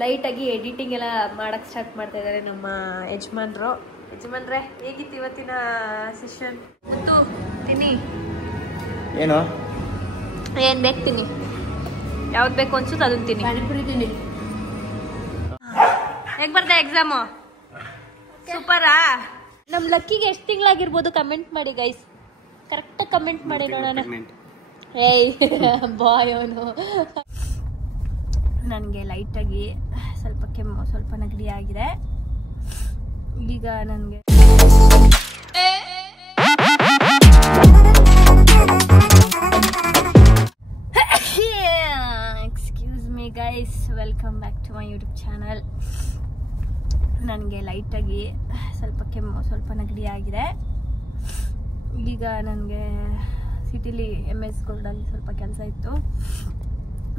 ಲೈಟಾಗಿ ಎಡಿಟಿಂಗ್ ಎಲ್ಲ ಮಾಡೋಕ್ಕೆ ಸ್ಟಾರ್ಟ್ ಮಾಡ್ತಾ ಇದ್ದಾರೆ ನಮ್ಮ ಯಜಮಾನ್ರು. ಯಜಮಾನ್ರೆ, ಹೇಗಿತ್ತು ಇವತ್ತಿನ ಸೆಷನ್? ಮತ್ತು ತಿನ್ನಿ, ಏನು ಏನು ಬೇಕು ತಿನ್ನಿ, ಯಾವ್ದು ಬೇಕು ಅನ್ಸುತ್ತೆ ಅದನ್ನ ತಿನ್ನಿ. ಪಾನಿಪುರಿ ತಿನ್ನಿ. ಹೇಗೆ ಬರ್ದೆ ಎಕ್ಸಾಮು? ಸೂಪರಾ? ನಮ್ಮ ಲಕ್ಕಿಗೆ ಎಷ್ಟು ತಿಂಗಳಾಗಿರ್ಬೋದು ಕಮೆಂಟ್ ಮಾಡಿ ಗೈಸ್, ಕರೆಕ್ಟಾಗಿ ಕಮೆಂಟ್ ಮಾಡಿ ನೋಡೋಣ. ಏಯ್ ಬಾಯ್ ಅವನು. ನನಗೆ ಲೈಟಾಗಿ ಸ್ವಲ್ಪ ಕೆಮ್ಮು, ಸ್ವಲ್ಪ ನೆಗಡಿ ಆಗಿದೆ. ಈಗ ನನಗೆ excuse me guys, welcome back to my YouTube channel. ನನಗೆ ಲೈಟಾಗಿ ಸ್ವಲ್ಪ ಕೆಮ್ಮು, ಸ್ವಲ್ಪ ನೆಗಡಿ ಆಗಿದೆ. ಈಗ ನನಗೆ ಸಿಟಿಲಿ MS ಗೋಲ್ಡಲ್ಲಿ ಸ್ವಲ್ಪ ಕೆಲಸ ಇತ್ತು.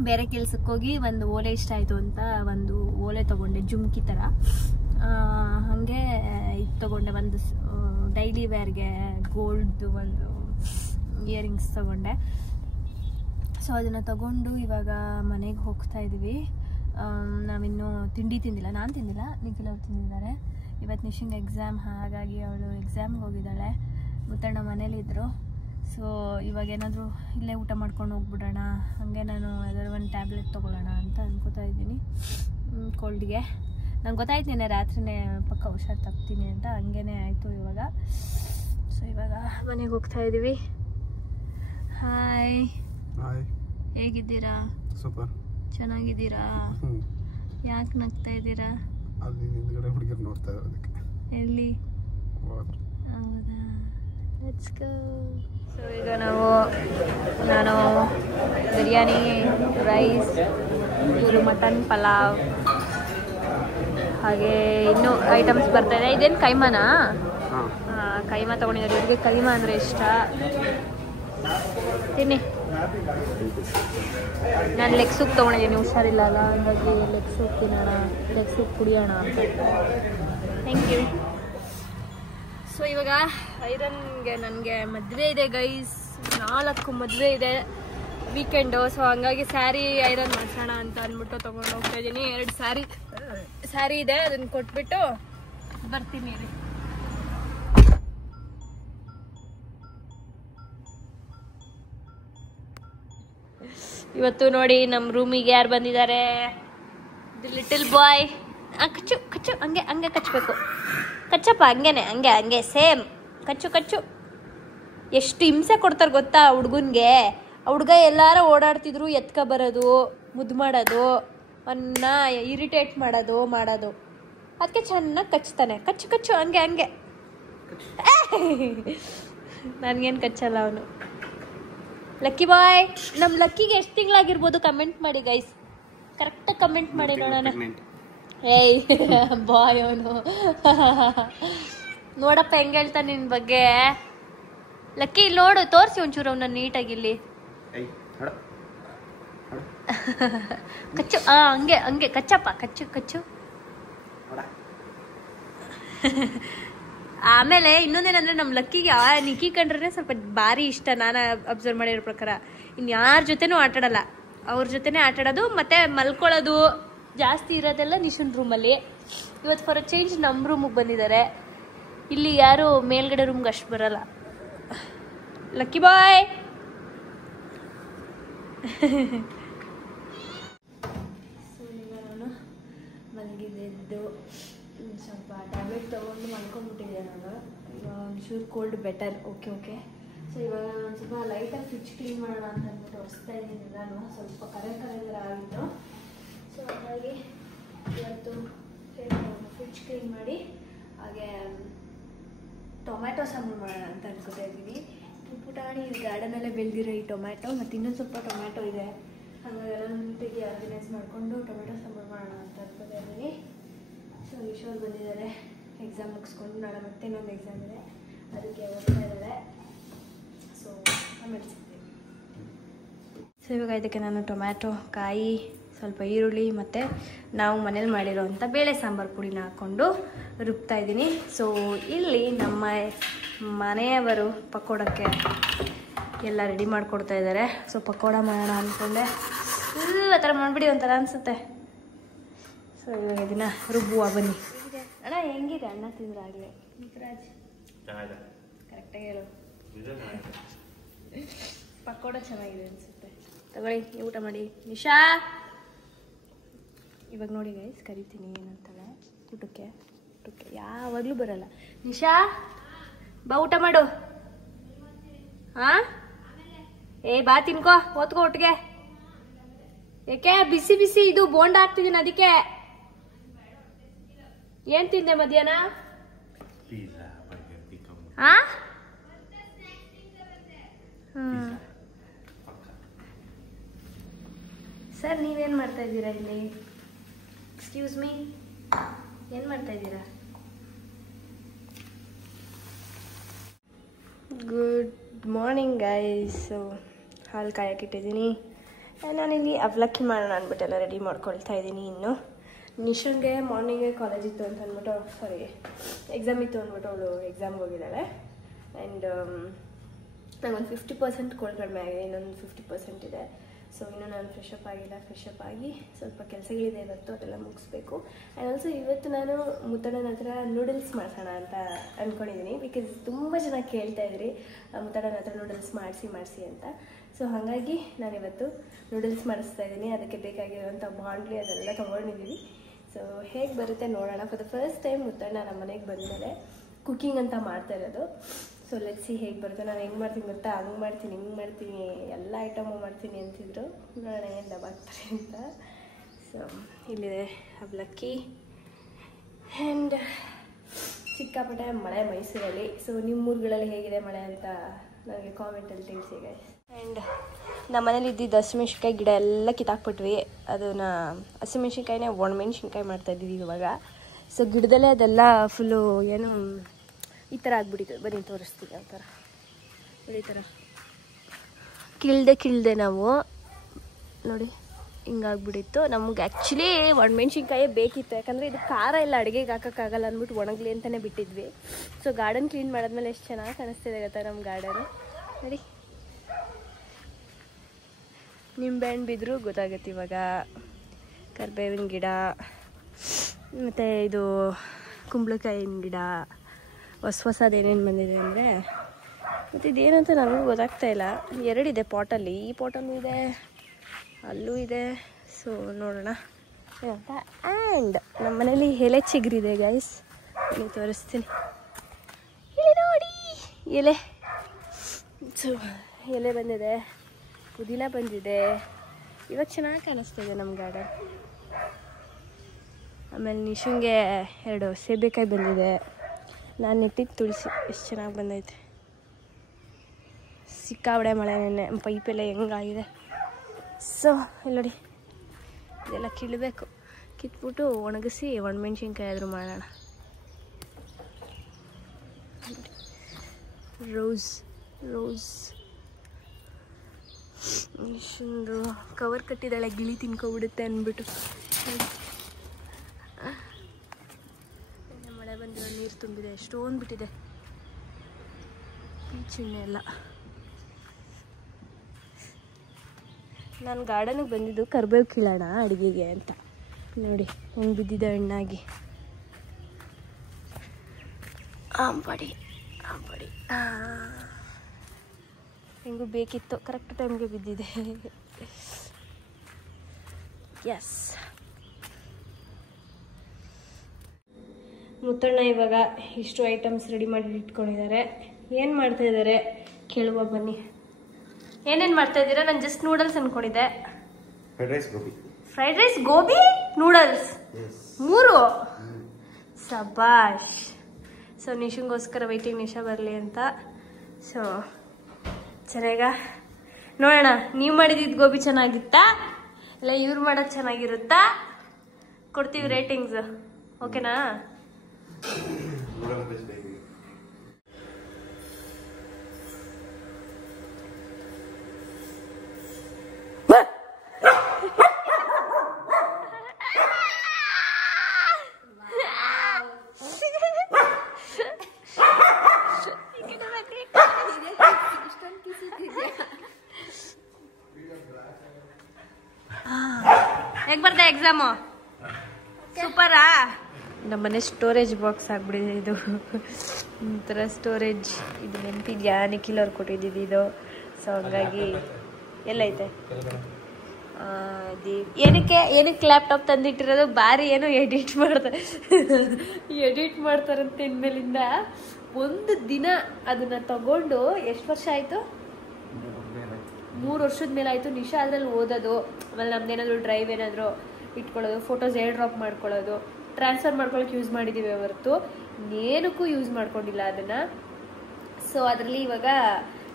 ಬೇರೆ ಕೆಲ್ಸಕ್ಕೆ ಹೋಗಿ ಒಂದು ಓಲೆ ಇಷ್ಟ ಆಯಿತು ಅಂತ ಒಂದು ಓಲೆ ತೊಗೊಂಡೆ, ಜುಮ್ಕಿ ಥರ. ಹಾಗೆ ಇದು ತೊಗೊಂಡೆ, ಒಂದು ಡೈಲಿ ವೇರ್ಗೆ ಗೋಲ್ಡ್ದು ಒಂದು ಇಯರಿಂಗ್ಸ್ ತೊಗೊಂಡೆ. ಸೊ ಅದನ್ನು ತಗೊಂಡು ಇವಾಗ ಮನೆಗೆ ಹೋಗ್ತಾ ಇದ್ದೀವಿ. ನಾವಿನ್ನೂ ತಿಂಡಿ ತಿಂದಿಲ್ಲ, ನಾನು ತಿಂದಿಲ್ಲ, ನಿಖಿಲ್ ಅವ್ರು ತಿಂದಿದ್ದಾರೆ. ಇವತ್ತು ನಿಶಿಂಗ್ ಎಕ್ಸಾಮ್, ಹಾಗಾಗಿ ಅವಳು ಎಕ್ಸಾಮ್ಗೆ ಹೋಗಿದ್ದಾಳೆ. ಮುತ್ತಣ್ಣ ಮನೇಲಿದ್ದರು. ಸೊ ಇವಾಗ ಏನಾದರೂ ಇಲ್ಲೇ ಊಟ ಮಾಡ್ಕೊಂಡು ಹೋಗ್ಬಿಡೋಣ. ಹಾಗೆ ನಾನು ಯಾವ್ದಾದ್ರು ಒಂದು ಟ್ಯಾಬ್ಲೆಟ್ ತೊಗೊಳ್ಳೋಣ ಅಂತ ಅನ್ಕೋತಾ ಇದ್ದೀನಿ ಕೋಲ್ಡ್ಗೆ. ನಂಗೆ ಗೊತ್ತಾಯ್ತು ನೆನ್ನೆ ರಾತ್ರಿನೇ ಪಕ್ಕ ಹುಷಾರು ತಪ್ತೀನಿ ಅಂತ, ಹಂಗೇ ಆಯಿತು ಇವಾಗ. ಸೊ ಇವಾಗ ಮನೆಗೆ ಹೋಗ್ತಾ ಇದ್ದೀವಿ. ಹಾಯ್, ಹೇಗಿದ್ದೀರಾ? ಸೂಪರ್, ಚೆನ್ನಾಗಿದ್ದೀರಾ? ಯಾಕೆ ನಗ್ತಾ ಇದ್ದೀರಾ? ಅಲ್ಲಿ ಹಿಂದ್ಗಡೆ ಹುಡುಗಿರು ನೋಡ್ತಾ ಇರೋದಕ್ಕೆ. ಎಲ್ಲಿ? ಹೌದಾ, ಲೆಟ್ಸ್ ಗೋ. ಸೊ ಈಗ ನಾನು ಬಿರಿಯಾನಿ, ರೈಸ್, ಇವರು ಮಟನ್ ಪಲಾವ್, ಹಾಗೆ ಇನ್ನೂ ಐಟಮ್ಸ್ ಬರ್ತಾಯಿದೆ. ಇದೇನು ಕೈಮಾನಾ? ಕೈಮಾ ತೊಗೊಂಡಿದ್ದಾರೆ. ಇವ್ರಿಗೆ ಕೈಮಾ ಅಂದರೆ ಇಷ್ಟ. ತಿನ್ನಿ. ನಾನು ಲೆಗ್ ಸೂಪ್ ತೊಗೊಂಡಿದ್ದೀನಿ, ಹುಷಾರಿಲ್ಲ ಅಲ್ಲ, ಹಾಗಾಗಿ ಲೆಗ್ ಸೂಪ್ ತಿನ್ನೋಣ, ಲೆಗ್ ಸೂಪ್ ಕುಡಿಯೋಣ ಅಂತ. Thank you. ಸೊ ಇವಾಗ ಐರನ್ಗೆ ನನಗೆ ಮದುವೆ ಇದೆ ಗೈಸ್, 4 ಮದುವೆ ಇದೆ ವೀಕೆಂಡು. ಸೊ ಹಂಗಾಗಿ ಸ್ಯಾರಿ ಐರನ್ ಮಾಡಿಸೋಣ ಅಂತ ಅಂದ್ಬಿಟ್ಟು ತೊಗೊಂಡು ಹೋಗ್ತಾ ಇದ್ದೀನಿ. 2 ಸ್ಯಾರಿ ಇದೆ, ಅದನ್ನು ಕೊಟ್ಬಿಟ್ಟು ಬರ್ತೀನಿ ರೀ. ಇವತ್ತು ನೋಡಿ ನಮ್ಮ ರೂಮಿಗೆ ಯಾರು ಬಂದಿದ್ದಾರೆ? The little boy. ಕಚ್ಚು ಕಚ್ಚು, ಹಂಗೆ ಹಂಗೆ ಕಚ್ಚಬೇಕು, ಕಚ್ಚಪ್ಪ, ಹಂಗೆ ಸೇಮ್ ಕಚ್ಚು. ಎಷ್ಟು ಹಿಂಸೆ ಕೊಡ್ತಾರೆ ಗೊತ್ತಾ ಹುಡುಗನ್ಗೆ? ಹುಡುಗ ಎಲ್ಲಾರ ಓಡಾಡ್ತಿದ್ರು ಎತ್ಕ ಬರೋದು, ಮುದ್ದು ಮಾಡೋದು, ಅವನ್ನ ಇರಿಟೇಟ್ ಮಾಡೋದು. ಅದಕ್ಕೆ ಚೆನ್ನಾಗಿ ಕಚ್ತಾನೆ. ಕಚ್ಚು ಹಂಗೆ. ನನಗೇನು ಕಚ್ಚಲ್ಲ ಅವನು. ಲಕ್ಕಿ ಬಾಯ್. ನಮ್ಮ ಲಕ್ಕಿಗೆ ಎಷ್ಟು ತಿಂಗಳಾಗಿರ್ಬೋದು ಕಮೆಂಟ್ ಮಾಡಿ ಗೈಸ್, ಕರೆಕ್ಟಾಗಿ ಕಮೆಂಟ್ ಮಾಡಿ ನೋಡೋಣ. ಏಯ್ ಬಾಯ್ ಅವನು. ನೋಡಪ್ಪ ಹೆಂಗೆ ಹೇಳ್ತಾನೆ ನಿನ್ನ ಬಗ್ಗೆ. ಲಕ್ಕಿ ಇಲ್ಲಿ ನೋಡು, ತೋರಿಸಿ ಒಂಚೂರು ಅವನ್ನ ನೀಟಾಗಿ ಇಲ್ಲಿ. ಕಚ್ಚು, ಹಂಗೆ ಕಚ್ಚಪ್ಪ, ಕಚ್ಚು. ಆಮೇಲೆ ಇನ್ನೊಂದೇನಂದ್ರೆ ನಮ್ಮ ಲಕ್ಕಿಗೆ ನಿಕ್ಕಿ ಕಂಡ್ರೆ ಸ್ವಲ್ಪ ಭಾರಿ ಇಷ್ಟ. ನಾನು ಅಬ್ಸರ್ವ್ ಮಾಡಿರೋ ಪ್ರಕಾರ ಇನ್ಯಾರ ಜೊತೆನೂ ಆಟಾಡಲ್ಲ, ಅವ್ರ ಜೊತೆನೇ ಆಟಾಡೋದು. ಮತ್ತೆ ಮಲ್ಕೊಳ್ಳೋದು ಜಾಸ್ತಿ ಇರೋದೆಲ್ಲ ನಿಶುನ್ ರೂಮಲ್ಲಿ. ಇವತ್ತು ಫಾರ್ ಅ ಚೇಂಜ್ ನಮ್ಮ ರೂಮಿಗೆ ಬಂದಿದ್ದಾರೆ. ಇಲ್ಲಿ ಯಾರು ಮೇಲ್ಗಡೆ ರೂಮ್ಗೆ ಅಷ್ಟು ಬರಲ್ಲ. ಲಕ್ಕಿ ಬಾಯ್. ಸೊ ಈಗ ನಾನು ಮಲಗಿದ್ದು ಸ್ವಲ್ಪ ಟ್ಯಾಬ್ಲೆಟ್ ತೊಗೊಂಡು ಮಲ್ಕೊಂಡ್ಬಿಟ್ಟಿದ್ದೆ. ನಾನು ಒಂಚೂರು ಕೋಲ್ಡ್ ಬೆಟರ್. ಓಕೆ. ಸೊ ಇವಾಗ ಒಂದು ಸ್ವಲ್ಪ ಲೈಟಾಗಿ ಫ್ರಿಡ್ಜ್ ಕ್ಲೀನ್ ಮಾಡೋಣ ಅಂತ ಅಂದ್ಬಿಟ್ಟು ಒರೆಸ್ತಾ ಇದ್ದೀನಿ. ನಾನು ಸ್ವಲ್ಪ ಕರೆ ಥರ ಆಗಿತ್ತು. ಸೊ ಹಾಗಾಗಿ ಇವತ್ತು ಫ್ರಿಡ್ಜ್ ಕ್ಲೀನ್ ಮಾಡಿ ಹಾಗೆ ಟೊಮ್ಯಾಟೊ ಸಾಂಬಾರು ಮಾಡೋಣ ಅಂತ ಅನ್ಕೋತಾ ಇದ್ದೀನಿ. ಪುಟಾಣಿ ಗಾರ್ಡನಲ್ಲೇ ಬೆಳೆದಿರೋ ಈ ಟೊಮ್ಯಾಟೊ ಮತ್ತು ಇನ್ನೊಂದು ಸ್ವಲ್ಪ ಟೊಮ್ಯಾಟೊ ಇದೆ, ಹಾಗೆಲ್ಲ ನೀಟಾಗಿ ಆರ್ಗನೈಸ್ ಮಾಡಿಕೊಂಡು ಟೊಮೆಟೊ ಸಾಂಬಾರು ಮಾಡೋಣ ಅಂತ ಅನ್ಕೋತಾ ಇದ್ದೀನಿ. ಸೊ ಈಶ್ವರ್ ಬಂದಿದ್ದಾರೆ ಎಕ್ಸಾಮ್ ಮುಗಿಸ್ಕೊಂಡು, ನಾಳೆ ಮತ್ತೆ ಇನ್ನೊಂದು ಎಕ್ಸಾಮ್ ಇದೆ, ಅದಕ್ಕೆ ಓದ್ತಾ ಇದ್ದಾರೆ. ಸೊ ಆಮೇಲೆ ಸಿಗ್ತೀವಿ. ಸೊ ಇವಾಗ ಇದಕ್ಕೆ ನಾನು ಟೊಮ್ಯಾಟೊ, ಕಾಯಿ, ಸ್ವಲ್ಪ ಈರುಳ್ಳಿ ಮತ್ತು ನಾವು ಮನೇಲಿ ಮಾಡಿರೋವಂಥ ಬೇಳೆ ಸಾಂಬಾರು ಪುಡಿನ ಹಾಕ್ಕೊಂಡು ರುಬ್ತಾ ಇದ್ದೀನಿ. ಸೊ ಇಲ್ಲಿ ನಮ್ಮ ಮನೆಯವರು ಪಕೋಡಕ್ಕೆ ಎಲ್ಲ ರೆಡಿ ಮಾಡಿಕೊಡ್ತಾ ಇದ್ದಾರೆ. ಸೊ ಪಕೋಡ ಮಾಡೋಣ ಅಂದ್ಕೊಂಡೆ. ಆ ಥರ ಮಾಡಿಬಿಡಿ ಒಂಥರ ಅನಿಸುತ್ತೆ. ಸೊ ಇವಾಗ ಇದನ್ನ ರುಬ್ಬುವ ಬನ್ನಿ. ಅಣ್ಣ ಹೆಂಗಿದೆ ಅಣ್ಣ ತಿಂದ್ರಾಗಲೇ ರಾಜ್ ಕರೆಕ್ಟಾಗಿ ಹೇಳು. ಪಕೋಡ ಚೆನ್ನಾಗಿದೆ ಅನಿಸುತ್ತೆ. ತಗೊಳ್ಳಿ ಊಟ ಮಾಡಿ. ನಿಶಾ ಇವಾಗ ನೋಡಿ ಗೈಸ್ ಕರಿತೀನಿ ಏನಂತಾಳೆ ಊಟಕ್ಕೆ ಯಾವಾಗಲೂ ಬರಲ್ಲ. ನಿಶಾ ಬಾ ಊಟ ಮಾಡು. ಹಾಂ ಬಾ ತಿನ್ಕೋ ಓದ್ಕೋ ಒಟ್ಟಿಗೆ. ಯಾಕೆ ಬಿಸಿ ಬಿಸಿ ಇದು ಬೋಂಡ ಹಾಕ್ತಿದ್ದೀನಿ ಅದಕ್ಕೆ. ಏನ್ ತಿಂದೆ ಮಧ್ಯಾಹ್ನ? ಸರ್ ನೀವೇನ್ ಮಾಡ್ತಾ ಇದ್ದೀರಾ ಇಲ್ಲಿ? ಎಕ್ಸ್ಕ್ಯೂಸ್ ಮೀ, ಏನ್ ಮಾಡ್ತಾ ಇದ್ದೀರಾ? Good morning guys. ಹಾಲು ಕಾಯಕ್ಕಿಟ್ಟಿದ್ದೀನಿ. ನಾನಿಲ್ಲಿ ಅವಲಕ್ಕಿ ಮಾಡೋಣ ಅಂದ್ಬಿಟ್ಟೆಲ್ಲ ರೆಡಿ ಮಾಡ್ಕೊಳ್ತಾ ಇದ್ದೀನಿ. ಇನ್ನು ನಿಶನ್ಗೆ ಮಾರ್ನಿಂಗೇ ಕಾಲೇಜ್ ಇತ್ತು ಅಂತ ಅಂದ್ಬಿಟ್ಟು ಎಕ್ಸಾಮ್ ಇತ್ತು ಅಂದ್ಬಿಟ್ಟು ಅವಳು ಎಕ್ಸಾಮ್ಗೆ ಹೋಗಿದ್ದಾಳೆ. ಆ್ಯಂಡ್ ನಂಗೊಂದು 50% ಕೋಲ್ಡ್ ಕಡಿಮೆ ಆಗಿದೆ, ಇನ್ನೊಂದು 50% ಇದೆ. ಸೊ ಇನ್ನೂ ನಾನು ಫ್ರೆಶಪ್ ಆಗಿಲ್ಲ. ಫ್ರೆಶಪ್ ಆಗಿ ಸ್ವಲ್ಪ ಕೆಲಸಗಳಿದೆ ಇವತ್ತು, ಅದೆಲ್ಲ ಮುಗಿಸ್ಬೇಕು. ಆ್ಯಂಡ್ ಆಲ್ಸೋ ಇವತ್ತು ನಾನು ಮುತ್ತಣ್ಣನ ಹತ್ರ ನೂಡಲ್ಸ್ ಮಾಡಿಸೋಣ ಅಂತ ಅಂದ್ಕೊಂಡಿದ್ದೀನಿ. ಬಿಕಾಸ್ ತುಂಬ ಜನ ಕೇಳ್ತಾ ಇದ್ರಿ ಮುತ್ತಣ್ಣನ ಹತ್ರ ನೂಡಲ್ಸ್ ಮಾಡಿಸಿ ಅಂತ. ಸೊ ಹಾಗಾಗಿ ನಾನಿವತ್ತು ನೂಡಲ್ಸ್ ಮಾಡಿಸ್ತಾ ಇದ್ದೀನಿ. ಅದಕ್ಕೆ ಬೇಕಾಗಿರುವಂಥ ಬಾಂಡ್ಲಿ ಅದೆಲ್ಲ ತೊಗೊಂಡಿದ್ದೀವಿ. ಸೊ ಹೇಗೆ ಬರುತ್ತೆ ನೋಡೋಣ. For the first time Muthanna ನಮ್ಮ ಮನೆಗೆ ಬಂದಮೇಲೆ ಕುಕ್ಕಿಂಗ್ ಅಂತ ಮಾಡ್ತಾ ಇರೋದು. ಸೊ ಲೆಟ್ಸ್ ಸಿ ಹೇಗೆ ಬರುತ್ತೆ. ನಾನು ಹೆಂಗೆ ಮಾಡ್ತೀನಿ ಗೊತ್ತಾ, ಹಂಗೆ ಮಾಡ್ತೀನಿ ಹಿಂಗೆ ಮಾಡ್ತೀನಿ ಎಲ್ಲ ಐಟಮು ಮಾಡ್ತೀನಿ ಅಂತಿದ್ರು. ನೋಡೋಣ ಏನು ದಬ್ಬಾಗ್ತಾರೆ ಅಂತ. ಸೊ ಇಲ್ಲಿದೆ ಅವಲಕ್ಕಿ. ಆ್ಯಂಡ್ ಸಿಕ್ಕಾಪಟ್ಟೆ ಮಳೆ ಮೈಸೂರಲ್ಲಿ. ಸೊ ನಿಮ್ಮ ಊರುಗಳಲ್ಲಿ ಹೇಗಿದೆ ಮಳೆ ಅಂತ ನನಗೆ ಕಾಮೆಂಟಲ್ಲಿ ತಿಳಿಸಿ ಗೈಸ್. ಆ್ಯಂಡ್ ನಮ್ಮ ಮನೇಲಿ ಇದ್ದಿದ್ದು ಹಸಿಮೆಣ್ಸಿನ್ಕಾಯಿ ಗಿಡ ಎಲ್ಲ ಕಿತ್ತಾಕ್ಬಿಟ್ವಿ. ಅದನ್ನು ಹಸಿಮೆಣ್ಸಿನ್ಕಾಯಿನೇ ಒಣಮೆಣ್ಸಿನ್ಕಾಯಿ ಮಾಡ್ತಾಯಿದ್ದೀವಿ ಇವಾಗ. ಸೊ ಗಿಡದಲ್ಲೇ ಅದೆಲ್ಲ ಫುಲ್ಲು ಏನು ಈ ಥರ ಆಗ್ಬಿಟ್ಟಿತ್ತು. ಬನ್ನಿ ತೋರಿಸ್ತೀವಿ ಯಾವ ಥರ. ಈ ಥರ ಕಿಳ್ದೆ ನಾವು ನೋಡಿ ಹಿಂಗಾಗ್ಬಿಟ್ಟಿತ್ತು. ನಮ್ಗೆ ಆ್ಯಕ್ಚುಲಿ ಒಣಮೆಣ್ಸಿನ್ಕಾಯೇ ಬೇಕಿತ್ತು, ಯಾಕಂದರೆ ಇದು ಖಾರ ಎಲ್ಲ ಅಡುಗೆಗೆ ಹಾಕೋಕ್ಕಾಗಲ್ಲ ಅಂದ್ಬಿಟ್ಟು ಒಣಗಲಿ ಅಂತಲೇ ಬಿಟ್ಟಿದ್ವಿ. ಸೊ ಗಾರ್ಡನ್ ಕ್ಲೀನ್ ಮಾಡಿದ್ಮೇಲೆ ಎಷ್ಟು ಚೆನ್ನಾಗಿ ಕಾಣಿಸ್ತಿದೆ ಗೊತ್ತಾ ನಮ್ಮ ಗಾರ್ಡನ್. ನೋಡಿ ನಿಂಬೆಹಣ್ಣು ಬಿದ್ದರೂ ಗೊತ್ತಾಗುತ್ತೆ ಇವಾಗ. ಕರಿಬೇವಿನ ಗಿಡ ಮತ್ತು ಇದು ಕುಂಬಳಕಾಯಿನ ಗಿಡ ಹೊಸದೇನೇನು ಬಂದಿದೆ ಅಂದರೆ, ಮತ್ತು ಇದೇನಂತ ನನಗೂ ಗೊತ್ತಾಗ್ತಾ ಇಲ್ಲ. ಎರಡಿದೆ ಪಾಟಲ್ಲಿ. ಈ ಪಾಟಲ್ಲೂ ಇದೆ, ಅಲ್ಲೂ ಇದೆ. ಸೊ ನೋಡೋಣ ಏನಂತ. ಆ್ಯಂಡ್ ನಮ್ಮ ಮನೇಲಿ ಎಲೆ ಚಿಗುರಿದೆ ಗೈಸ್, ಇಲ್ಲಿ ತೋರಿಸ್ತೀನಿ. ಇಲ್ಲಿ ನೋಡಿ ಎಲೆ. ಸೊ ಎಲೆ ಬಂದಿದೆ, ಪುದೀನ ಬಂದಿದೆ. ಇವಾಗ ಚೆನ್ನಾಗಿ ಕಾಣಿಸ್ತಿದೆ ನಮ್ಮ ಗಾರ್ಡನ್. ಆಮೇಲೆ ನಿಶುಂಗೆ 2 ಸೇಬೆಕಾಯಿ ಬಂದಿದೆ. ನಾನು ನೆಟ್ಟಿದ್ದು ತುಳಸಿ ಎಷ್ಟು ಚೆನ್ನಾಗಿ ಬಂದೈತೆ. ಸಿಕ್ಕಾಬಡೆ ಮಳೆ ನೆನ್ನೆ, ಪೈಪೆಲ್ಲ ಹೆಂಗಾಗಿದೆ. ಸೊ ಇಲ್ಲಿ ನೋಡಿ ಇದೆಲ್ಲ ಕಿಳಬೇಕು. ಕಿತ್ಬಿಟ್ಟು ಒಣಗಿಸಿ ಒಣಮೆಣ್ಸಿನ್ಕಾಯಿ ಆದರೂ ಮಾಡೋಣ. ರೋಸ್ ನಿಶುಂದು ಕವರ್ ಕಟ್ಟಿದ್ದಾಳೆ, ಗಿಳಿ ತಿನ್ಕೊಬಿಡುತ್ತೆ ಅಂದ್ಬಿಟ್ಟು. ಮಳೆ ಬಂದಿರೋ ನೀರು ತುಂಬಿದೆ, ಎಷ್ಟೊಂದು ಬಿಟ್ಟಿದೆ ಚಿಣ್ಣೆ ಎಲ್ಲ. ನಾನು ಗಾರ್ಡನಿಗೆ ಬಂದಿದ್ದು ಕರ್ಬೇವು ಕೀಳೋಣ ಅಡುಗೆಗೆ ಅಂತ. ನೋಡಿ ಹೆಂಗೆ ಬಿದ್ದಿದೆ ಹಣ್ಣಾಗಿ. ಆಂಬಡಿ ಹೆಂಗೂ ಬೇಕಿತ್ತು, ಕರೆಕ್ಟ್ ಟೈಮ್ಗೆ ಬಿದ್ದಿದೆ. ಎಸ್, ಮುತ್ತಣ್ಣ ಇವಾಗ ಇಷ್ಟು ಐಟಮ್ಸ್ ರೆಡಿ ಮಾಡಿ ಇಟ್ಕೊಂಡಿದ್ದಾರೆ. ಏನು ಮಾಡ್ತಾ ಇದ್ದಾರೆ ಕೇಳುವ ಬನ್ನಿ. ಏನೇನು ಮಾಡ್ತಾ ಇದ್ದೀರಾ? ನಾನು ಜಸ್ಟ್ ನೂಡಲ್ಸ್ ಅನ್ಕೊಂಡಿದ್ದೆ. ಫ್ರೈಡ್ ರೈಸ್ ಗೋಬಿ ನೂಡಲ್ಸ್ 3 ಸಬಾಷ್. ಸೊ ನಿಶುಂಗೋಸ್ಕರ ವೈಟಿಂಗ್, ನಿಶಾ ಬರಲಿ ಅಂತ. ಸೊ ಚೆನ್ನಾಗ ನೋಡೋಣ, ನೀವು ಮಾಡಿದ್ದು ಗೋಬಿ ಚೆನ್ನಾಗಿತ್ತಾ ಇಲ್ಲ ಇವ್ರು ಮಾಡೋದು ಚೆನ್ನಾಗಿರುತ್ತಾ? ಕೊಡ್ತೀವಿ ರೇಟಿಂಗ್ಸ್, ಓಕೆನಾ? ಹೇಗೆ ಬರ್ತಾ ಎಕ್ಸಾಮು? ಸೂಪರಾ. ನಮ್ಮನೆ ಸ್ಟೋರೇಜ್ ಬಾಕ್ಸ್ ಆಗ್ಬಿಡಿದೆ ಇದು. ಒಂಥರ ಸ್ಟೋರೇಜ್. ಇದು ನೆನಪಿದ್ಯಾ, ನಿಖಿಲ್ ಅವ್ರು ಕೊಟ್ಟಿದ್ದೀವಿ ಇದು. ಸೊ ಹಂಗಾಗಿ ಎಲ್ಲೈತೆ ಏನಕ್ಕೆ ಲ್ಯಾಪ್ಟಾಪ್ ತಂದಿಟ್ಟಿರೋದು, ಬಾರಿ ಏನೋ ಎಡಿಟ್ ಮಾಡ್ತಾರಂತೆ ಇನ್ಮೇಲಿಂದ. ಒಂದು ದಿನ ಅದನ್ನ ತಗೊಂಡು ಎಷ್ಟು ವರ್ಷ ಆಯ್ತು? 3 ವರ್ಷದ ಮೇಲೆ ಆಯ್ತು. ನಿಶಾ ಅದ್ರಲ್ಲಿ ಓದೋದು, ಆಮೇಲೆ ನಮ್ದೇನಾದ್ರು ಡ್ರೈವ್ ಏನಾದ್ರು ಇಟ್ಕೊಳ್ಳೋದು, ಫೋಟೋಸ್ ಏರ್ ಡ್ರಾಪ್ ಮಾಡ್ಕೊಳ್ಳೋದು, ಟ್ರಾನ್ಸ್ಫರ್ ಮಾಡ್ಕೊಳಕ್ಕೆ ಯೂಸ್ ಮಾಡಿದ್ದೀವಿ ಹೊರತು ಏನಕ್ಕೂ ಯೂಸ್ ಮಾಡ್ಕೊಂಡಿಲ್ಲ ಅದನ್ನ. ಸೊ ಅದರಲ್ಲಿ ಇವಾಗ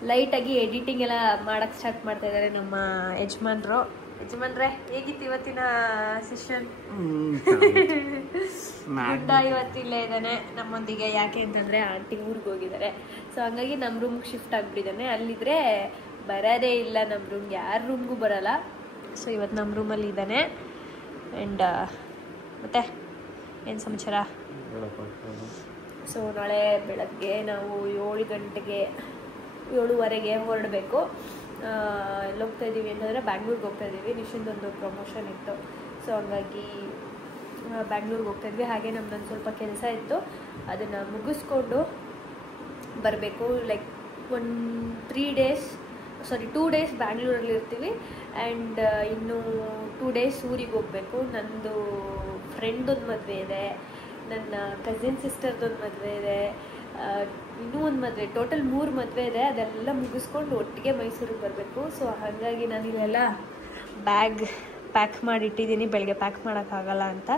ಲೈಟಾಗಿ ಎಡಿಟಿಂಗ್ ಎಲ್ಲ ಮಾಡಕ್ಕೆ ಸ್ಟಾರ್ಟ್ ಮಾಡ್ತಾ ಇದ್ದಾರೆ ನಮ್ಮ ಯಜಮಾನ್ರೆ. ಹೇಗಿತ್ತು ಇವತ್ತಿನ ಸೆಷನ್? ಗುಡ್ಡ ಇವತ್ತಿಲ್ಲೇ ಇದ್ದಾನೆ ನಮ್ಮೊಂದಿಗೆ. ಯಾಕೆ ಅಂತಂದ್ರೆ ಆಂಟಿ ಊರಿಗೆ ಹೋಗಿದ್ದಾರೆ. ಸೊ ಹಂಗಾಗಿ ನಮ್ಮ ರೂಮ್ಗೆ ಶಿಫ್ಟ್ ಆಗ್ಬಿಟ್ಟಿದ್ದಾನೆ. ಅಲ್ಲಿದ್ರೆ ಬರೋದೇ ಇಲ್ಲ ನಮ್ಮ ರೂಮ್ಗೆ, ಯಾರ ರೂಮ್ಗೂ ಬರಲ್ಲ. ಸೊ ಇವತ್ತು ನಮ್ಮ ರೂಮಲ್ಲಿ ಇದ್ದಾನೆ. ಆ್ಯಂಡ್ ಮತ್ತೆ ಏನು ಸಮಾಚಾರ? ಸೊ ನಾಳೆ ಬೆಳಗ್ಗೆ ನಾವು 7:30ಗೆ ಹೊರಡಬೇಕು. ಎಲ್ಲಿ ಹೋಗ್ತಾ ಇದ್ದೀವಿ ಅಂತಂದರೆ ಬ್ಯಾಂಗ್ಳೂರ್ಗೆ ಹೋಗ್ತಾ ಇದ್ದೀವಿ. ನಿಶಿಂದೊಂದು ಪ್ರಮೋಷನ್ ಇತ್ತು. ಸೊ ಹಂಗಾಗಿ ಬ್ಯಾಂಗ್ಳೂರ್ಗೆ ಹೋಗ್ತಾ ಇದ್ವಿ. ಹಾಗೆ ನಮ್ದೊಂದು ಸ್ವಲ್ಪ ಕೆಲಸ ಇತ್ತು, ಅದನ್ನು ಮುಗಿಸ್ಕೊಂಡು ಬರಬೇಕು. ಲೈಕ್ 2 ಡೇಸ್ ಬ್ಯಾಂಗ್ಳೂರಲ್ಲಿ ಇರ್ತೀವಿ. ಆ್ಯಂಡ್ ಇನ್ನು 2 ಡೇಸ್ ಊರಿಗೆ ಹೋಗಬೇಕು. ನಂದು ಫ್ರೆಂಡೊಂದು ಮದುವೆ ಇದೆ, ನನ್ನ ಕಸಿನ್ ಸಿಸ್ಟರ್ದೊಂದು ಮದುವೆ ಇದೆ, ಇನ್ನೂ ಒಂದು ಮದುವೆ. ಟೋಟಲ್ 3 ಮದುವೆ ಇದೆ. ಅದೆಲ್ಲ ಮುಗಿಸ್ಕೊಂಡು ಒಟ್ಟಿಗೆ ಮೈಸೂರಿಗೆ ಬರಬೇಕು. ಸೊ ಹಾಗಾಗಿ ನಾನು ಇಲ್ಲೆಲ್ಲ ಬ್ಯಾಗ್ ಪ್ಯಾಕ್ ಮಾಡಿ ಇಟ್ಟಿದ್ದೀನಿ, ಬೆಳಗ್ಗೆ ಪ್ಯಾಕ್ ಮಾಡೋಕ್ಕಾಗಲ್ಲ ಅಂತ.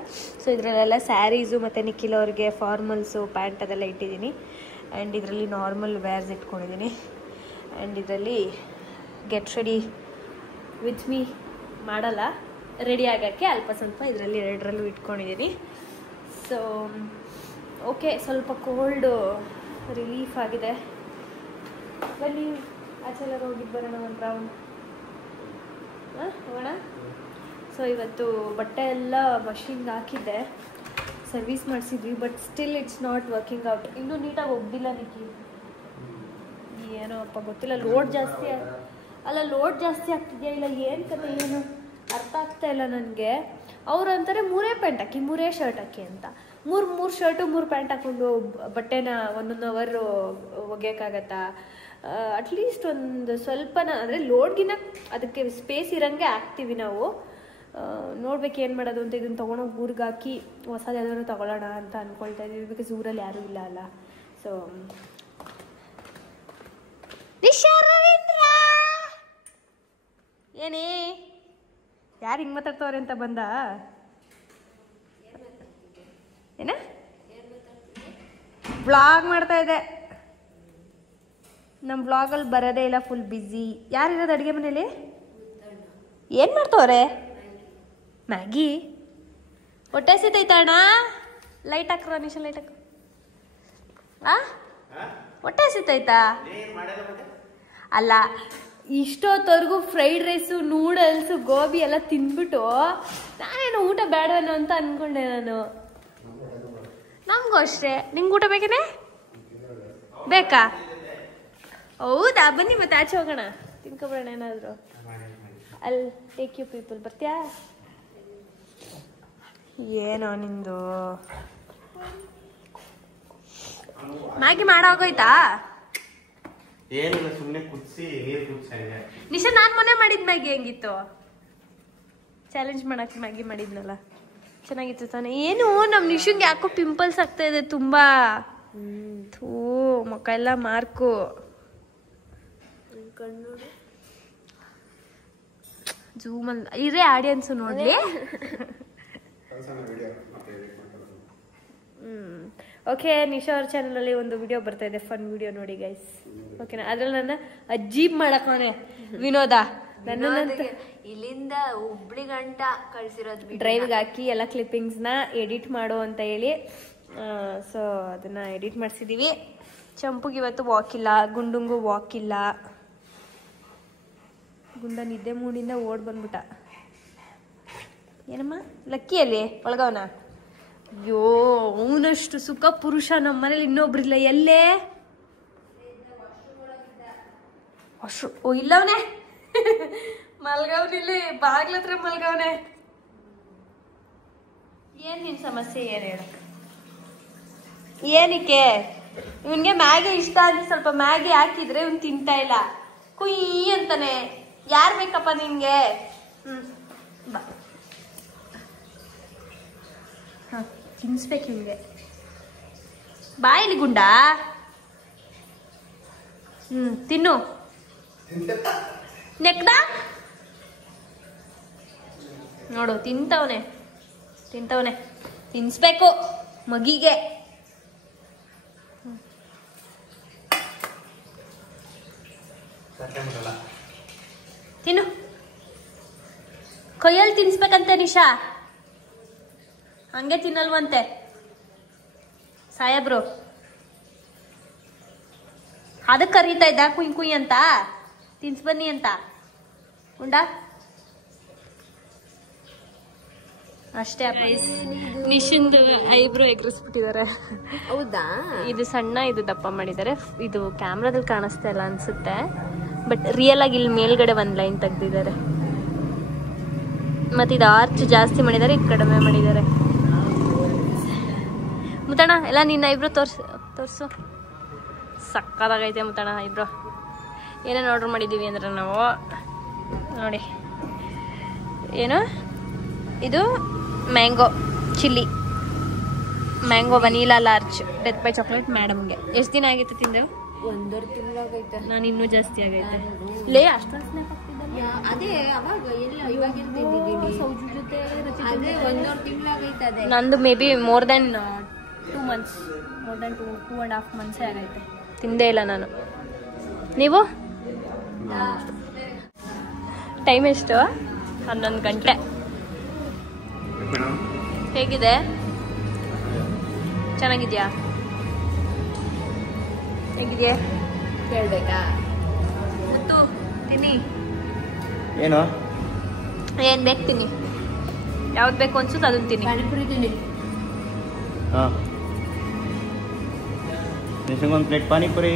ಸೊ ಇದರಲ್ಲೆಲ್ಲ ಸ್ಯಾರೀಸು ಮತ್ತು ನಿಖಿಲ್ ಅವ್ರಿಗೆ ಫಾರ್ಮಲ್ಸು, ಪ್ಯಾಂಟ್ ಅದೆಲ್ಲ ಇಟ್ಟಿದ್ದೀನಿ. ಆ್ಯಂಡ್ ಇದರಲ್ಲಿ ನಾರ್ಮಲ್ ವೇರ್ಸ್ ಇಟ್ಕೊಂಡಿದ್ದೀನಿ. ಆ್ಯಂಡ್ ಇದರಲ್ಲಿ ಗೆಟ್ ರೆಡಿ ವಿತ್ ಮೀ ಮಾಡಲ್ಲ, ರೆಡಿ ಆಗೋಕ್ಕೆ ಅಲ್ಪ ಸ್ವಲ್ಪ ಇದರಲ್ಲಿ 2ರಲ್ಲೂ ಇಟ್ಕೊಂಡಿದ್ದೀನಿ. ಸೊ ಓಕೆ, ಸ್ವಲ್ಪ ಕೋಲ್ಡು ರಿಲೀಫ್ ಆಗಿದೆ. ಬನ್ನಿ ಆಚೆಲ್ಲ ಹೋಗಿದ್ದು ಬರೋಣ, ಒಂದು ರೌಂಡ್ ಹೋಗೋಣ. ಸೊ ಇವತ್ತು ಬಟ್ಟೆ ಎಲ್ಲ ಮಷಿನ್ಗೆ ಹಾಕಿದ್ದೆ, ಸರ್ವಿಸ್ ಮಾಡಿಸಿದ್ವಿ. But still it's not working out. ಇನ್ನೂ ನೀಟಾಗಿ ಒಗ್ದಿಲ್ಲ ನಿಖಿ. ಏನೋ ಅಪ್ಪ ಗೊತ್ತಿಲ್ಲ, ಲೋಡ್ ಜಾಸ್ತಿ ಆಗ್ತಿದೆಯಾ ಇಲ್ಲ ಏನು ಕತೆ, ಏನು ಅರ್ಥ ಆಗ್ತಾ ಇಲ್ಲ ನನಗೆ. ಅವ್ರು ಅಂತಾರೆ 3 ಪ್ಯಾಂಟ್ ಹಾಕಿ 3 ಶರ್ಟ್ ಹಾಕಿ ಅಂತ. 3 ಶರ್ಟು 3 ಪ್ಯಾಂಟ್ ಹಾಕ್ಕೊಂಡು ಬಟ್ಟೆನ 1 ಅವರ್ ಒಗೆಯೋಕ್ಕಾಗತ್ತಾ? ಅಟ್ಲೀಸ್ಟ್ ಒಂದು ಸ್ವಲ್ಪನ ಅಂದರೆ ಲೋಡ್ಗಿನ ಅದಕ್ಕೆ ಸ್ಪೇಸ್ ಇರೋಂಗೆ ಹಾಕ್ತೀವಿ ನಾವು. ನೋಡ್ಬೇಕು ಏನು ಮಾಡೋದು ಅಂತ. ಇದನ್ನು ತೊಗೊಂಡೋಗಿ ಊರಿಗೆ ಹಾಕಿ ಹೊಸದು ಯಾವ್ದಾದ್ರು ತೊಗೊಳ್ಳೋಣ ಅಂತ ಅಂದ್ಕೊಳ್ತಾ ಇದ್ದೀವಿ. ಬಿಕಾಸ್ ಊರಲ್ಲಿ ಯಾರೂ ಇಲ್ಲ ಅಲ್ಲ. ಸೊ ನಿಶಾ ರವೀಂದ್ರ ಏನೇ ಯಾರು ಹಿಂಗೆ ಮಾತಾಡ್ತವ್ರೆ ಅಂತ ಬಂದ? ಏನ ಬ್ಲಾಗ್ ಮಾಡ್ತಾ ಇದೆ. ನಮ್ಮ ಬ್ಲಾಗಲ್ಲಿ ಬರೋದೇ ಇಲ್ಲ, ಫುಲ್ ಬ್ಯುಸಿ. ಯಾರಿರೋದು ಅಡುಗೆ ಮನೇಲಿ? ಏನು ಮಾಡ್ತವ್ರೆ? ಮ್ಯಾಗಿ. ಹೊಟ್ಟೆ ಸಿತೈತಣ್ಣ? ಲೈಟ್ ಹಾಕ್ರ ನಿಶಾ, ಲೈಟ್ ಹಾಕ. ಹೊಟ್ಟೆ ಸಿತೈತಾ? ಅಲ್ಲ, ಇಷ್ಟೊತ್ತವರೆಗೂ ಫ್ರೈಡ್ ರೈಸು, ನೂಡಲ್ಸು, ಗೋಬಿ ಎಲ್ಲ ತಿಂದ್ಬಿಟ್ಟು ನಾನೇನು ಊಟ ಬೇಡವೇನೋ ಅಂತ ಅಂದ್ಕೊಂಡೆ ನಾನು. ನಮಗೂ ಅಷ್ಟೇ. ನಿಂಗೆ ಊಟ ಬೇಕೇನೆ? ಬೇಕಾ? ಹೌದಾ, ಬನ್ನಿ ಮತ್ತೆ ಆಚೆ ಹೋಗೋಣ, ತಿನ್ಕೊಬೇಡ ಏನಾದ್ರು. ಅಲ್ಲಿ ಟೇಕ್ ಯು ಪೀಪಲ್. ಬರ್ತೀಯಾ? ಏನೋ ನಿಂದು ಮ್ಯಾಗಿ ಮಾಡೋಗೋಯ್ತಾ? ಏನಿಲ್ಲ, ಸುಮ್ಮನೆ ಕುದಿಸಿ ನೀರು ಕುದಿಸಂಗೆ. ನಿಶಾ, ನಾನು ಮೊನ್ನೆ ಮಾಡಿದ ಮ್ಯಾಗಿ ಹೆಂಗಿತ್ತು? ಚಾಲೆಂಜ್ ಮಾಡಕ್ಕೆ ಮ್ಯಾಗಿ ಮಾಡಿದ್ನಲ್ಲ, ಚೆನ್ನಾಗಿತ್ತು ತಾನೆ? ಏನು ನಮ್ಮ ನಿಶಂಗೆ ಯಾಕೋ ಪಿಂಪಲ್ಸ್ ಆಗ್ತಾ ಇದೆ ತುಂಬಾ. ಥೂ, ಮುಖ ಎಲ್ಲ ಮಾರ್ಕು. ಜೂಮಲ್ಲಿ ಇರೇ ಆಡಿಯನ್ಸು ನೋಡ್ಲಿ. ಓಕೆ, ನಿಶಾ ಅವ್ರ ಚಾನಲಲ್ಲಿ ಒಂದು ವಿಡಿಯೋ ಬರ್ತಾ ಇದೆ, ಫನ್ ವಿಡಿಯೋ ನೋಡಿ ಗೈಸ್. ಓಕೆನಾ? ಅದ್ರಲ್ಲಿ ನನ್ನ ಅಜ್ಜೀಬ್ ಮಾಡಕ್ಕೆ ವಿನೋದ ಇಲ್ಲಿಂದ ಹುಬ್ಳಿ ಗಂಟ ಕಳ್ಸಿರೋದು ಡ್ರೈವ್ಗೆ ಹಾಕಿ ಎಲ್ಲ ಕ್ಲಿಪ್ಪಿಂಗ್ಸ್ನ ಎಡಿಟ್ ಮಾಡು ಅಂತ ಹೇಳಿ. ಸೊ ಅದನ್ನ ಎಡಿಟ್ ಮಾಡಿಸಿದೀವಿ. ಚಂಪುಗೆ ಇವತ್ತು ವಾಕ್ ಇಲ್ಲ, ಗುಂಡುಂಗು ವಾಕ್ ಇಲ್ಲ. ಗುಂಡ ನಿದ್ದೆ ಮೂಡಿಂದ ಓಡ್ ಬಂದ್ಬಿಟ್ಟ. ಏನಮ್ಮ ಲಕ್ಕಿಯಲ್ಲಿ ಒಳಗವನ? ಅಯ್ಯೋ, ಅವನಷ್ಟು ಸುಖ ಪುರುಷ ನಮ್ಮ ಮನೇಲಿ ಇನ್ನೊಬ್ರಿಲ್ಲ. ಎಲ್ಲೇ ಅಷ್ಟು? ಓ, ಇಲ್ಲವನೇ ಮಲ್ಗವನಿಲ್ಲಿ, ಬಾಗ್ಲತ್ರ ಮಲ್ಗವನೆ. ಏನ್ ನಿನ್ ಸಮಸ್ಯೆ ಏನ್ ಹೇಳು? ಏನಕ್ಕೆ ಇವನ್ಗೆ ಮ್ಯಾಗಿ ಇಷ್ಟ ಅಂತ ಸ್ವಲ್ಪ ಮ್ಯಾಗಿ ಹಾಕಿದ್ರೆ ಇವ್ನು ತಿಂತಾ ಇಲ್ಲ, ಕುಯ್ ಅಂತಾನೆ. ಯಾರ್ ಬೇಕಪ್ಪ ನಿನ್ಗೆ? ಬಾ ತಿನ್ಸ್ಬೇಕು ಇವ್ಗೆ. ಬಾ ಇಲ್ಲಿ ಗುಂಡ. ತಿನ್ನು. ನೆಕ್ದ ನೋಡು, ತಿಂತವನೆ ತಿನ್ಸ್ಬೇಕು ಮಗಿಗೆ. ತಿನ್ನು. ಕೊಯ್ಯಲ್ಲಿ ತಿನ್ಸ್ಬೇಕಂತೆ ನಿಶಾ, ಹಂಗೆ ತಿನ್ನಲ್ವಂತೆ ಸಾಹೇಬ್ರು. ಅದಕ್ಕೆ ಕರೀತಾ ಇದ್ದ ಕುಯ್ ಕುಯ್ ಅಂತ, ತಿನ್ಸ್ ಬನ್ನಿ ಅಂತ. ಉಂಡ ಅಷ್ಟೇ. ನಿಶಿಂದು ಐಬ್ರೋ ಎಗ್ರಿಸ್ಬಿಟ್ಟಿದ್ದಾರೆ. ಹೌದಾ? ಇದು ಸಣ್ಣ, ಇದು ದಪ್ಪ ಮಾಡಿದ್ದಾರೆ. ಇದು ಕ್ಯಾಮ್ರಾದಲ್ಲಿ ಕಾಣಿಸ್ತಾ ಇಲ್ಲ ಅನ್ಸುತ್ತೆ, ಬಟ್ ರಿಯಲ್ ಆಗಿ ಇಲ್ಲಿ ಮೇಲ್ಗಡೆ ಒಂದ್ ಲೈನ್ ತೆಗ್ದಿದ್ದಾರೆ. ಮತ್ತೆ ಇದು ಆರ್ಚ್ ಜಾಸ್ತಿ ಮಾಡಿದ್ದಾರೆ, ಇದು ಕಡಿಮೆ ಮಾಡಿದ್ದಾರೆ. ಮುತ್ತಣ್ಣ ಎಲ್ಲ ನಿನ್ನ ಐಬ್ರೋ ತೋರ್ಸು. ಸಕ್ಕದಾಗೈತೆ ಮುತ್ತಣ್ಣ ಐಬ್ರೋ. ಏನೇನು ಆರ್ಡರ್ ಮಾಡಿದ್ದೀವಿ ಅಂದ್ರೆ ನಾವು ನೋಡಿ, ಏನು ಇದು mango chilli, mango vanilla large death by chocolate ಮೇಡಮ್ಗೆ. ಎಷ್ಟು ದಿನ ಆಗಿತ್ತು ತಿಂದೆವು? 1.5 ತಿಂಗಳಾಗೈತೆ. ನಾನು ಇನ್ನೂ ಜಾಸ್ತಿ ಆಗೈತೆ. ಲೇ ಅಷ್ಟೊಂದು ಅದೇ ಅವಾಗ ಎಲ್ಲ ಇವಾಗೇನು ತಿಂದಿದ್ದೀನಿ ಜೊತೆ. ಅದೇ 1.5 ತಿಂಗಳಾಗೈತೆ. ಅದೇ ನಂದು may be more than 2 months, more than 2.5 months ಆಗೈತೆ. ತಿಂದೇ ಇಲ್ಲ ನಾನು. ನೀವು? ಟೈಮ್ ಎಷ್ಟು? 11 ಗಂಟೆ. ಹೇಗಿದೆ? ಚೆನ್ನಾಗಿದ್ಯಾ? ಹೇಗಿದೆಯಾ ಕೇಳ್ಬೇಕಾ? ಮುತ್ತು ತಿನ್ನಿ. ಏನು ಏನ್ ಬೇಕು ತಿನ್ನಿ, ಯಾವ್ದು ಬೇಕು ಅನ್ಸುತ್ತೆ ಅದನ್ನ ತಿನ್ನಿ. ಪಾನಿಪುರಿ ತಿನ್ನಿ. ಹಾಂ, ನಿಶಂಗೊಂದು ಪ್ಲೇಟ್ ಪಾನಿಪುರಿ.